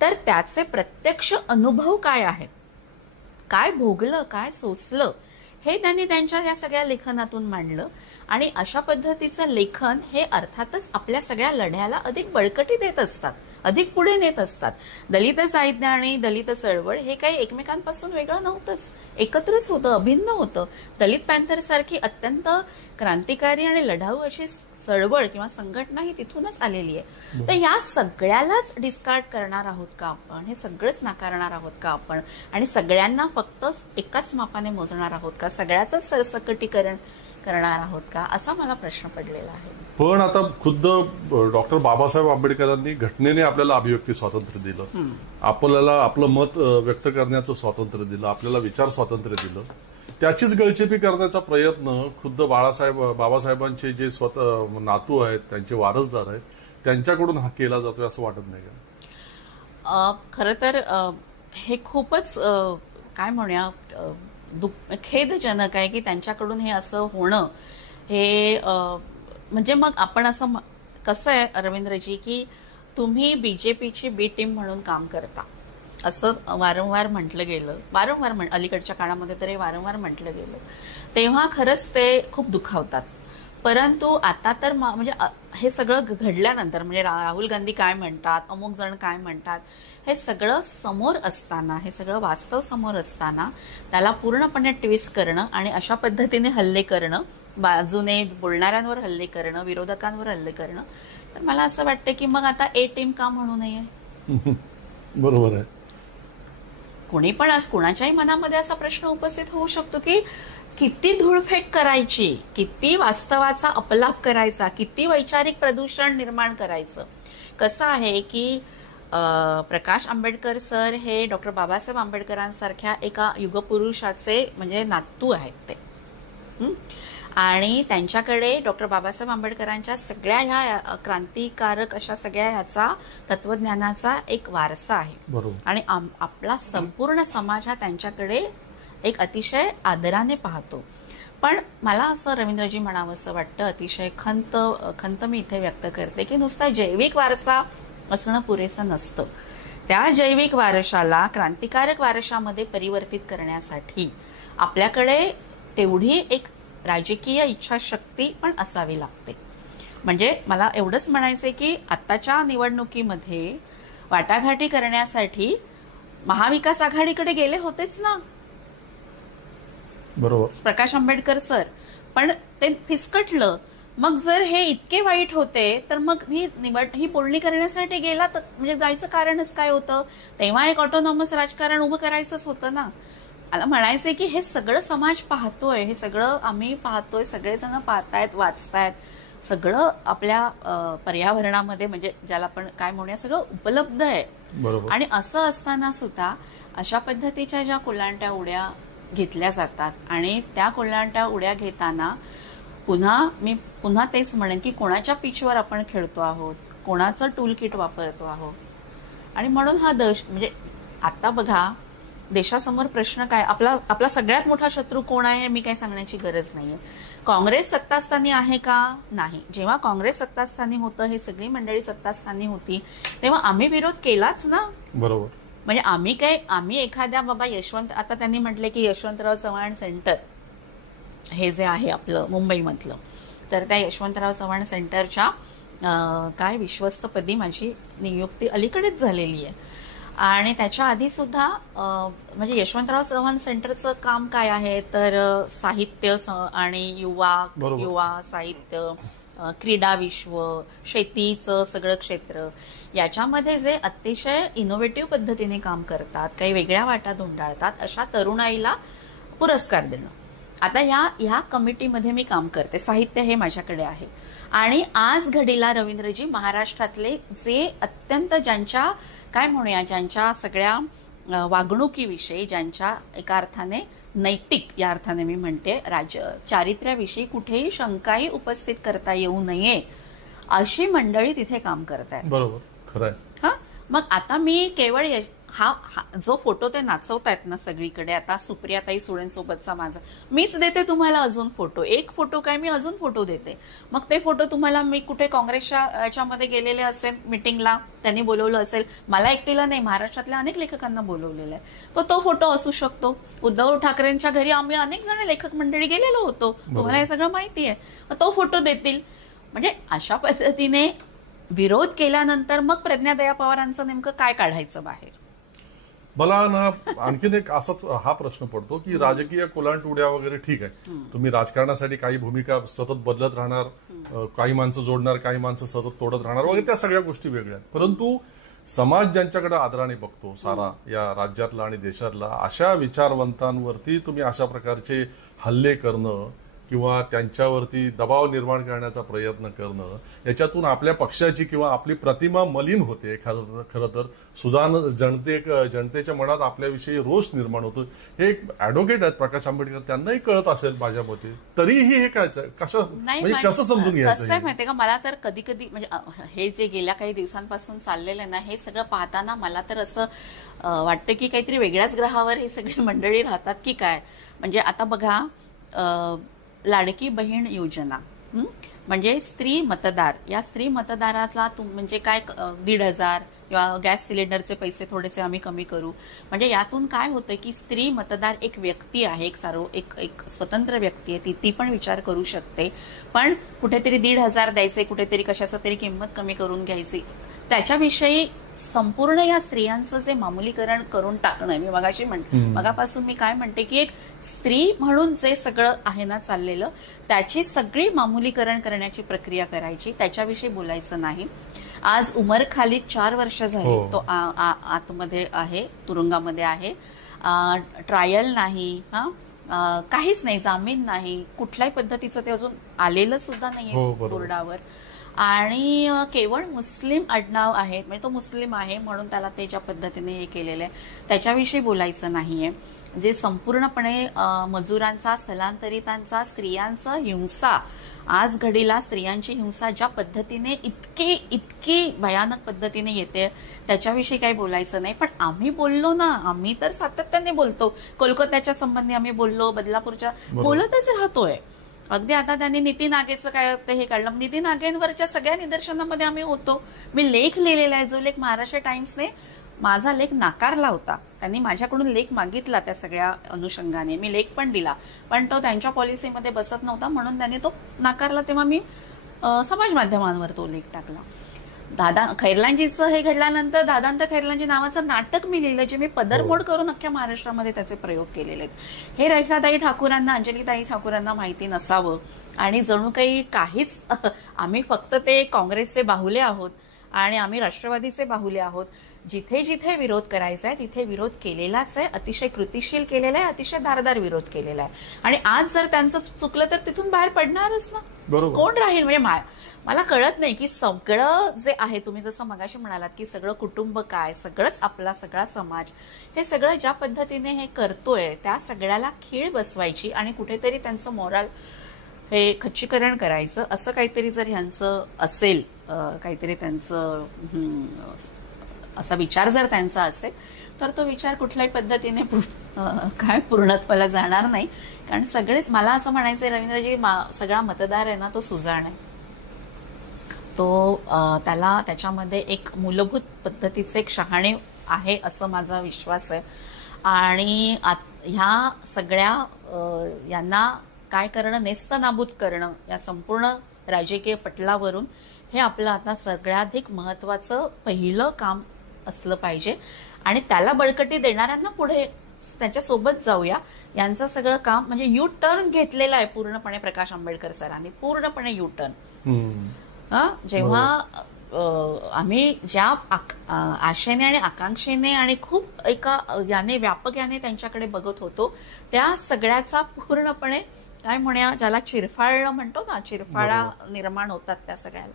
तर त्याचे प्रत्यक्ष अनुभव काय आहेत, काय भोगलं, काय सोसलं, हे त्यांनी त्यांच्या या सगळ्या लेखनातून मांडलं. आणि अशा पद्धतीचं लेखन हे अर्थातच आपल्या सगळ्या लढ्याला अधिक बळकटी देत असतात. अधिक पुढे नेत असतात. दलित साहित्य आणि दलित चळवळ हे काही एकमेकांपासून वेगळं नव्हतंच, एकत्रच होतं, अभिन्न होतं. दलित पॅन्थर सारखी अत्यंत क्रांतिकारी आणि लढाऊ अशी चळवळ किंवा संघटना ही तिथूनच आलेली आहे. तर या सगळ्यालाच डिस्कार्ड करणार आहोत का आपण, हे सगळंच नाकारणार आहोत का आपण, आणि सगळ्यांना फक्त एकाच मापाने मोजणार आहोत का, सगळ्याच सरसकटीकरण करणार आहोत का, असा मला प्रश्न पडलेला आहे. पण आता खुद्द डॉक्टर बाबासाहेब आंबेडकरांनी घटनेने आपल्याला अभिव्यक्ती स्वातंत्र्य दिलं, आपल्याला आपलं मत व्यक्त करण्याचं स्वातंत्र्य दिलं, आपल्याला विचार स्वातंत्र्य दिलं. त्याचीच गळचेपी करण्याचा प्रयत्न खुद्द बाबासाहेबांचे जे स्वतः नातू आहेत, त्यांचे वारसदार आहेत, त्यांच्याकडून हा केला जातोय असं वाटत नाही का? खरं तर हे खूपच काय म्हणूया खेदजनक आहे की त्यांच्याकडून हे असं होणं हे म्हणजे मग आपण असं कसं आहे रवींद्रजी की तुम्ही बीजेपीची बी टीम म्हणून काम करता असं वारंवार म्हटलं गेलं, अलीकडच्या काळामध्ये तर हे वारंवार म्हटलं गेलं, तेव्हा खरंच ते खूप दुखावतात. परंतु आता तर म्हणजे हे सगळं घडल्यानंतर म्हणजे राहुल गांधी काय म्हणतात, अमुक जण काय म्हणतात, हे सगळं समोर असताना, हे सगळं वास्तव समोर असताना त्याला पूर्णपणे ट्विस्ट करणं आणि अशा पद्धतीने हल्ले करणं, बाजूने बोलणाऱ्यांवर हल्ले करणं, विरोधकांवर हल्ले करणं, तर मला असं वाटतं की मग आता ए टीम का म्हणू नये. बरोबर आहे. कोणी पण आज कोणाच्याही मनामध्ये असा प्रश्न उपस्थित होऊ शकतो की किती धूळफेक करायची, किती वास्तवाचा अपलाप करायचा, किती वैचारिक प्रदूषण निर्माण करायचं. कसं आहे की प्रकाश आंबेडकर सर हे डॉक्टर बाबासाहेब आंबेडकरांसारख्या एका युगपुरुषाचे म्हणजे नातू आहेत ते, आणि त्यांच्याकडे डॉक्टर बाबासाहेब आंबेडकरांच्या सगळ्या ह्या क्रांतिकारक अशा सगळ्या ह्याचा तत्वज्ञानाचा एक वारसा आहे. आणि आपला संपूर्ण समाज हा त्यांच्याकडे एक अतिशय आदराने पाहतो. पण मला असं रवींद्रजी म्हणावं असं वाटतं, अतिशय खंत मी इथे व्यक्त करते की नुसता जैविक वारसा असणं पुरेसं नसतं. त्या जैविक वारशाला क्रांतिकारक वारशामध्ये परिवर्तित करण्यासाठी आपल्याकडे तेवढी एक राजकीय इच्छाशक्ती पण असावी लागते. म्हणजे मला एवढंच म्हणायचंय की आत्ताच्या निवडणुकीमध्ये वाटाघाटी करण्यासाठी महाविकास आघाडीकडे गेले होतेच ना, बरोबर, प्रकाश आंबेडकर सर, पण ते फिसकटलं. मग जर हे इतके वाईट होते तर मग ही बोलणी करण्यासाठी गेला तर म्हणजे जायचं कारणच काय होतं. तेव्हा एक ऑटोनॉमस राजकारण उभं करायचंच होतं ना. मला म्हणायचंय की हे सगळं समाज पाहतोय, हे सगळं आम्ही पाहतोय, सगळेजण पाहतायत, वाचतायत, सगळं आपल्या पर्यावरणामध्ये म्हणजे ज्याला आपण काय म्हणूया सगळं उपलब्ध आहे. आणि असं असताना सुद्धा अशा पद्धतीच्या ज्या कोलांट्या उड्या घेतल्या जातात आणि त्या कोलांट्या उड्या घेताना मी पुन्हा तेच म्हणेन की कोणाच्या पिचवर आपण खेळतो आहोत, कोणाचं टूल किट वापरतो आहोत. आणि म्हणून हा म्हणजे आता बघा देशासमोर प्रश्न काय, आपला सगळ्यात मोठा शत्रू कोण आहे हे मी काही सांगण्याची गरज नाहीये. काँग्रेस सत्तास्थानी आहे का? नाही. जेव्हा काँग्रेस सत्तास्थानी होतं, हे सगळी मंडळी सत्तास्थानी होती, तेव्हा आम्ही विरोध केलाच ना. बरोबर. म्हणजे आम्ही एखाद्या बाबा आता त्यांनी म्हटले की यशवंतराव चव्हाण सेंटर हे जे आहे आपलं मुंबईमधलं, तर त्या यशवंतराव चव्हाण सेंटरच्या काय विश्वस्तपदी माझी नियुक्ती अलीकडेच झालेली आहे. आणि त्याच्या आधी सुद्धा म्हणजे यशवंतराव चव्हाण सेंटरचं काम काय आहे तर साहित्य आणि युवा साहित्य, क्रीडा विश्व, शेतीचं सगळं क्षेत्र, याच्यामध्ये जे अतिशय इनोव्हेटिव्ह पद्धतीने काम करतात, काही वेगळ्या वाटा धुंडाळतात, अशा तरुणाईला पुरस्कार देणं. आता ह्या कमिटीमध्ये मी काम करते, साहित्य हे माझ्याकडे आहे. आणि आज घडीला रवींद्रजी महाराष्ट्रातले जे अत्यंत ज्यांच्या काय म्हणूया ज्यांच्या सगळ्या वागणुकीविषयी, ज्यांच्या एका अर्थाने नैतिक, या अर्थाने मी म्हणते चारित्र्याविषयी कुठेही शंकाही उपस्थित करता येऊ नये अशी मंडळी तिथे काम करतायत. बरोबर, खरंय. हा, मग आता मी केवळ हा जो फोटो ते नाचवतायत ना सगळीकडे, आता सुप्रियाताई सुळेंसोबतचा माझा, मीच देते तुम्हाला अजून फोटो, एक फोटो काय मी अजून फोटो देते. मग ते फोटो तुम्हाला मी कुठे काँग्रेसच्या याच्यामध्ये गेलेले असेल मिटिंगला, त्यांनी बोलवलं असेल, मला एकटीला नाही, महाराष्ट्रातल्या अनेक लेखकांना बोलवलेलं आहे, तो फोटो असू शकतो. उद्धव ठाकरेंच्या घरी आम्ही अनेक जण लेखक मंडळी गेलेलो होतो, तुम्हाला हे सगळं माहिती आहे, तो फोटो देतील. म्हणजे अशा पद्धतीने विरोध केल्यानंतर मग प्रज्ञादया पवारांचं नेमकं काय काढायचं बाहेर? मला ना आणखीन एक असाच हा प्रश्न पडतो की राजकीय कोलांटुड्या वगैरे ठीक आहे, तुम्ही राजकारणासाठी काही भूमिका सतत बदलत राहणार, काही माणसं जोडणार, काही माणसं सतत तोडत राहणार वगैरे, त्या सगळ्या गोष्टी वेगळ्या आहेत. परंतु समाज ज्यांच्याकडे आदराने बघतो सारा या राज्यातला आणि देशातला, अशा विचारवंतांवरती तुम्ही अशा प्रकारचे हल्ले करणं किंवा त्यांच्यावरती दबाव निर्माण करण्याचा प्रयत्न करणं, याच्यातून आपल्या पक्षाची किंवा आपली प्रतिमा मलिन होते. खरं तर सुजाण जनतेच्या मनात आपल्याविषयी रोष निर्माण होतो. हे एक ऍडव्होकेट आहेत प्रकाश आंबेडकर, त्यांनाही कळत असेल माझ्या मते, तरीही हे काय कसं समजून घ्यायचं? कसं आहे माहितीये का, मला तर कधी कधी म्हणजे हे जे गेल्या काही दिवसांपासून चाललेलं आहे ना, हे सगळं पाहताना मला तर असं वाटतं की काहीतरी वेगळ्याच ग्रहावर हे सगळी मंडळी राहतात की काय. म्हणजे आता बघा, लाडकी बहीण योजना, म्हणजे स्त्री मतदार, या स्त्री मतदाराला म्हणजे काय 1,500 किंवा गॅस सिलेंडरचे पैसे थोडेसे आम्ही कमी करू. म्हणजे यातून काय होतं की स्त्री मतदार एक व्यक्ती आहे, एक स्वतंत्र व्यक्ती आहे, ती पण विचार करू शकते. पण कुठेतरी 1,500 द्यायचे, कुठेतरी कशाचं तरी किंमत कमी करून घ्यायची, त्याच्याविषयी संपूर्ण या स्त्रियांचं जे मामुलीकरण करून टाकणं. मी मगापासून मी काय म्हणते की एक स्त्री म्हणून जे सगळं आहे ना चाललेलं, त्याची सगळी मामुलीकरण करण्याची प्रक्रिया करायची, त्याच्याविषयी बोलायचं नाही. आज उमर खालिद 4 वर्ष झाली, तो आतमध्ये आहे, तुरुंगामध्ये आहे, ट्रायल नाही, काहीच नाही, जामीन नाही, कुठल्याही पद्धतीचं ते अजून आलेलं सुद्धा नाहीये बोर्डावर. आणि केवळ मुस्लिम आडनाव आहे, म्हणजे तो मुस्लिम आहे म्हणून त्याला ते ज्या पद्धतीने हे केलेलं आहे त्याच्याविषयी बोलायचं नाहीये. जे संपूर्णपणे मजुरांचा, स्थलांतरितांचा, स्त्रियांचा हिंसा, आज घडीला स्त्रियांची हिंसा ज्या पद्धतीने इतकी भयानक पद्धतीने येते, त्याच्याविषयी काही बोलायचं नाही. पण आम्ही बोललो ना, आम्ही तर सातत्याने बोलतो. कोलकात्याच्या संबंधी आम्ही बोललो, बदलापूरच्या बोलतच राहतोय. अगदी आता त्यांनी नितीन आगेचं काय हे काढलं, नितीन आगेंवरच्या सगळ्या निदर्शनामध्ये आम्ही होतो. मी लेख लिहिलेला आहे, जो लेख महाराष्ट्र टाइम्सने माझा लेख नाकारला होता. त्यांनी माझ्याकडून लेख मागितला त्या सगळ्या अनुषंगाने, मी लेख पण दिला, पण तो त्यांच्या पॉलिसीमध्ये बसत नव्हता म्हणून त्यांनी तो नाकारला. तेव्हा मी समाज माध्यमांवर तो लेख टाकला. दादा खैरलांजीचं हे घडल्यानंतर दादांत खैरलांजी नावाचं नाटक मी लिहिलं, जे मी पदरमोड करून अख्ख्या महाराष्ट्रामध्ये त्याचे प्रयोग केलेले आहेत. हे रेखाताई ठाकूरांना, अंजलीताई ठाकूरांना माहिती नसावं आणि जणू काहीच आम्ही फक्त ते काँग्रेसचे बाहुले आहोत आणि आम्ही राष्ट्रवादीचे बाहुले आहोत. जिथे जिथे विरोध करायचा आहे तिथे विरोध केलेलाच आहे, अतिशय कृतिशील केलेला आहे, अतिशय धारदार विरोध केलेला आहे. आणि आज जर त्यांचं चुकलं तर तिथून बाहेर पडणारच ना, कोण राहील? म्हणजे मला कळत नाही की सगळं जे आहे, तुम्ही जसं मगाशी म्हणालात की सगळं कुटुंब काय, सगळंच आपला सगळा समाज, हे सगळं ज्या पद्धतीने हे करतोय त्या सगळ्याला खीळ बसवायची आणि कुठेतरी त्यांचं मोराल हे खच्चीकरण करायचं, असं काहीतरी जर ह्यांचं असेल, काहीतरी त्यांचं असा विचार जर त्यांचा असेल तर तो विचार कुठल्याही पद्धतीने काय पूर्णत्वाला जाणार नाही. कारण सगळेच, मला असं म्हणायचंय रवींद्रजी, सगळा मतदार आहे ना तो सुजाण आहे. तो त्याच्यामध्ये एक मूलभूत पद्धतीचे एक शहाणे आहे असं माझा विश्वास आहे. आणि ह्या सगळ्या यांना काय करणं, नेस्तनाबूत करणं या संपूर्ण राजकीय पटलावरून, हे आपलं आता सगळ्याधिक महत्वाचं पहिलं काम असलं पाहिजे. आणि त्याला बळकटी देणाऱ्यांना पुढे त्याच्यासोबत जाऊया. यांचं सगळं काम म्हणजे यू टर्न घेतलेलं आहे पूर्णपणे प्रकाश आंबेडकर सरांनी, पूर्णपणे यू टर्न. जेव्हा आम्ही ज्या आशेने आणि आकांक्षेने आणि खूप एका व्यापक याने त्यांच्याकडे बघत होतो, त्या सगळ्याचा पूर्णपणे काय म्हणूया, ज्याला चिरफाळ म्हणतो ना, चिरफाळा निर्माण होतात त्या सगळ्याला,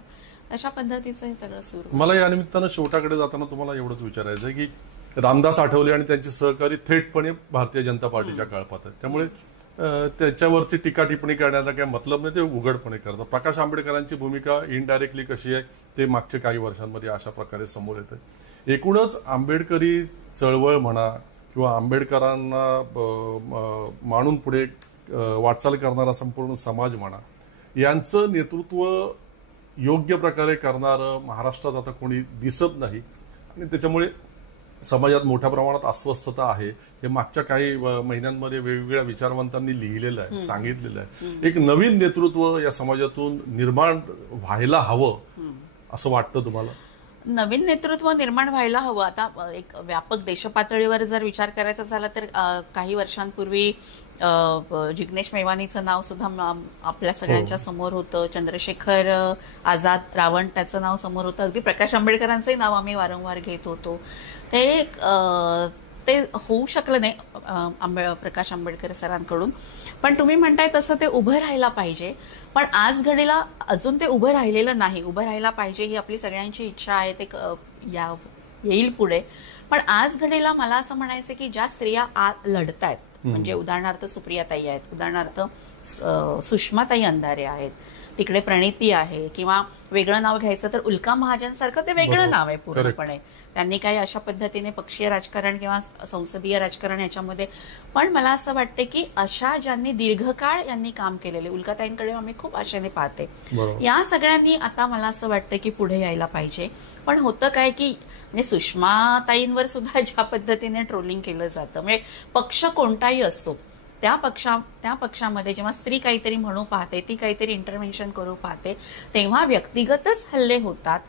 अशा पद्धतीचं हे सगळं सुरू. मला या निमित्तानं शेवटाकडे जाताना तुम्हाला एवढंच विचारायचं आहे की रामदास आठवले आणि त्यांचे सहकारी थेटपणे भारतीय जनता पार्टीच्या काळपात आहेत, त्यामुळे त्याच्यावरती टीका टिप्पणी करण्याचा काही मतलब नाही, ते उघडपणे करतात. प्रकाश आंबेडकरांची भूमिका इनडायरेक्टली कशी आहे ते मागच्या काही वर्षांमध्ये अशा प्रकारे समोर येते. एकूणच आंबेडकरी चळवळ म्हणा किंवा आंबेडकरांना मानून पुढे वाटचाल करणारा संपूर्ण समाज म्हणा, यांचं नेतृत्व योग्य प्रकारे करणारं महाराष्ट्रात आता कोणी दिसत नाही. आणि त्याच्यामुळे समाजात मोठ्या प्रमाणात अस्वस्थता आहे. हे मागच्या काही महिन्यांमध्ये वेगवेगळ्या विचारवंतांनी लिहिलेलं आहे, सांगितलेलं आहे. एक नवीन नेतृत्व या समाजातून निर्माण व्हायला हवं असं वाटतं तुम्हाला? नवीन नेतृत्व निर्माण व्हायला हवं. आता एक व्यापक देशपातळीवर जर विचार करायचा झाला तर काही वर्षांपूर्वी जिग्नेश मेवानीचं नाव सुद्धा आपल्या सगळ्यांच्या समोर होतं. चंद्रशेखर आझाद रावण त्याचं नाव समोर होतं. अगदी प्रकाश आंबेडकरांचंही नाव आम्ही वारंवार घेत होतो. ते होऊ शकलं नाही प्रकाश आंबेडकर सरांकडून. पण तुम्ही म्हणताय तसं ते उभं राहायला पाहिजे. पण आज घडीला अजून ते उभं राहिलेलं नाही. उभं राहायला पाहिजे ही आपली सगळ्यांची इच्छा आहे. ते येईल पुढे. पण आज घडीला मला असं म्हणायचं की ज्या स्त्रिया लढतायत, म्हणजे उदाहरणार्थ सुप्रियाताई आहेत, उदाहरणार्थ सुषमाताई अंधारे आहेत, तिकडे प्रणिती आहे, किंवा वेगळं नाव घ्यायचं तर उल्का महाजन सारखं ते वेगळं नाव आहे पूर्णपणे. त्यांनी काही अशा पद्धतीने पक्षीय राजकारण किंवा संसदीय राजकारण याच्यामध्ये. पण मला असं वाटतं की अशा ज्यांनी दीर्घकाळ यांनी काम केलेले, उल्काताईंकडे आम्ही खूप आशेने पाहते, या सगळ्यांनी आता मला असं वाटतं की पुढे यायला पाहिजे. पण होतं काय की म्हणजे सुषमाताईंवर सुद्धा ज्या पद्धतीने ट्रोलिंग केलं जातं, म्हणजे पक्ष कोणताही असतो त्या पक्षामध्ये जेव्हा स्त्री काहीतरी म्हणू पाहते, ती काहीतरी इंटरव्हेन्शन करू पाहते, तेव्हा व्यक्तिगतच हल्ले होतात.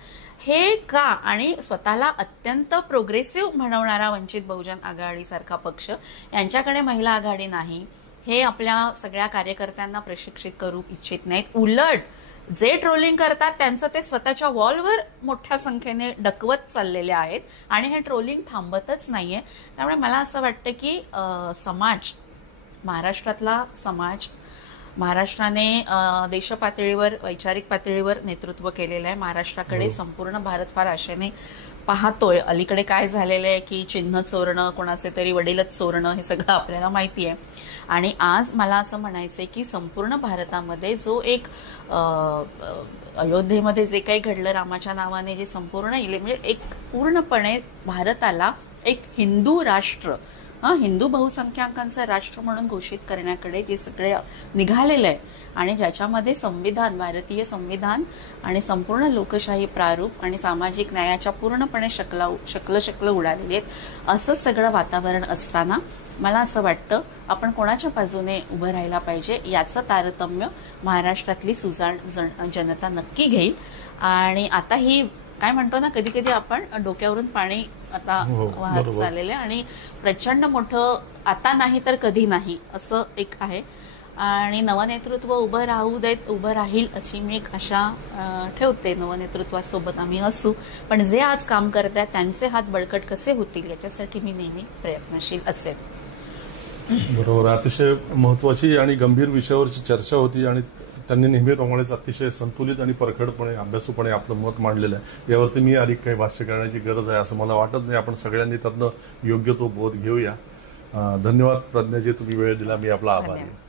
हे का? आणि स्वतःला अत्यंत प्रोग्रेसिव्ह म्हणवणारा वंचित बहुजन आघाडी सारखा पक्ष, यांच्याकडे महिला आघाडी नाही, हे आपल्या सगळ्या कार्यकर्त्यांना प्रशिक्षित करू इच्छित नाहीत. उलट जे ट्रोलिंग करतात त्यांचं ते स्वतःच्या वॉलवर मोठ्या संख्येने डकवत चाललेले आहेत आणि हे ट्रोलिंग थांबतच नाहीये. त्यामुळे मला असं वाटतं की समाज, महाराष्ट्रातला समाज, महाराष्ट्राने देशपातळीवर वैचारिक पातळीवर नेतृत्व केलेलं आहे. महाराष्ट्राकडे संपूर्ण भारत फार आशेने पाहतोय. अलीकडे काय झालेलं आहे की चिन्ह चोरणं, कोणाचे तरी वडीलच चोरणं, हे सगळं आपल्याला माहिती आहे. आणि आज मला असं म्हणायचंय की संपूर्ण भारतामध्ये जो एक अयोध्येमध्ये जे काही घडलं रामाच्या नावाने, जे संपूर्ण म्हणजे एक पूर्णपणे भारताला एक हिंदू राष्ट्र, हिंदू बहुसंख्याकांचं राष्ट्र म्हणून घोषित करण्याकडे जे सगळे निघालेलं आहे, आणि ज्याच्यामध्ये संविधान, भारतीय संविधान आणि संपूर्ण लोकशाही प्रारूप आणि सामाजिक न्यायाच्या पूर्णपणे शकलं उडालेली आहेत, असं सगळं वातावरण असताना मला असं वाटतं आपण कोणाच्या बाजूने उभं राहायला पाहिजे याचं तारतम्य महाराष्ट्रातली सुजाण जनता नक्की घेईल. आणि आता ही काय म्हणतो ना, कधी कधी आपण डोक्यावरून पाणी आता वाहत चाललेलं आहे आणि प्रचंड मोठं आता नाही तर कधी नाही असं एक आहे. आणि नवनेतृत्व उभं राहू देत, उभं राहील अशी मी एक आशा ठेवते. नवनेतृत्वासोबत आम्ही असू, पण जे आज काम करत आहेत त्यांचे हात बळकट कसे होतील याच्यासाठी मी नेहमी प्रयत्नशील असेल. बरोबर. अतिशय महत्वाची आणि गंभीर विषयावरची चर्चा होती आणि त्यांनी नेहमीप्रमाणेच अतिशय संतुलित आणि परखडपणे, अभ्यासूपणे आपलं मत मांडलेलं आहे. यावरती मी अधिक काही भाष्य करण्याची गरज आहे असं मला वाटत नाही. आपण सगळ्यांनी त्यातनं योग्य तो बोध घेऊया. धन्यवाद प्रज्ञाजी, तुम्ही वेळ दिला, मी आपला आभारी आहे.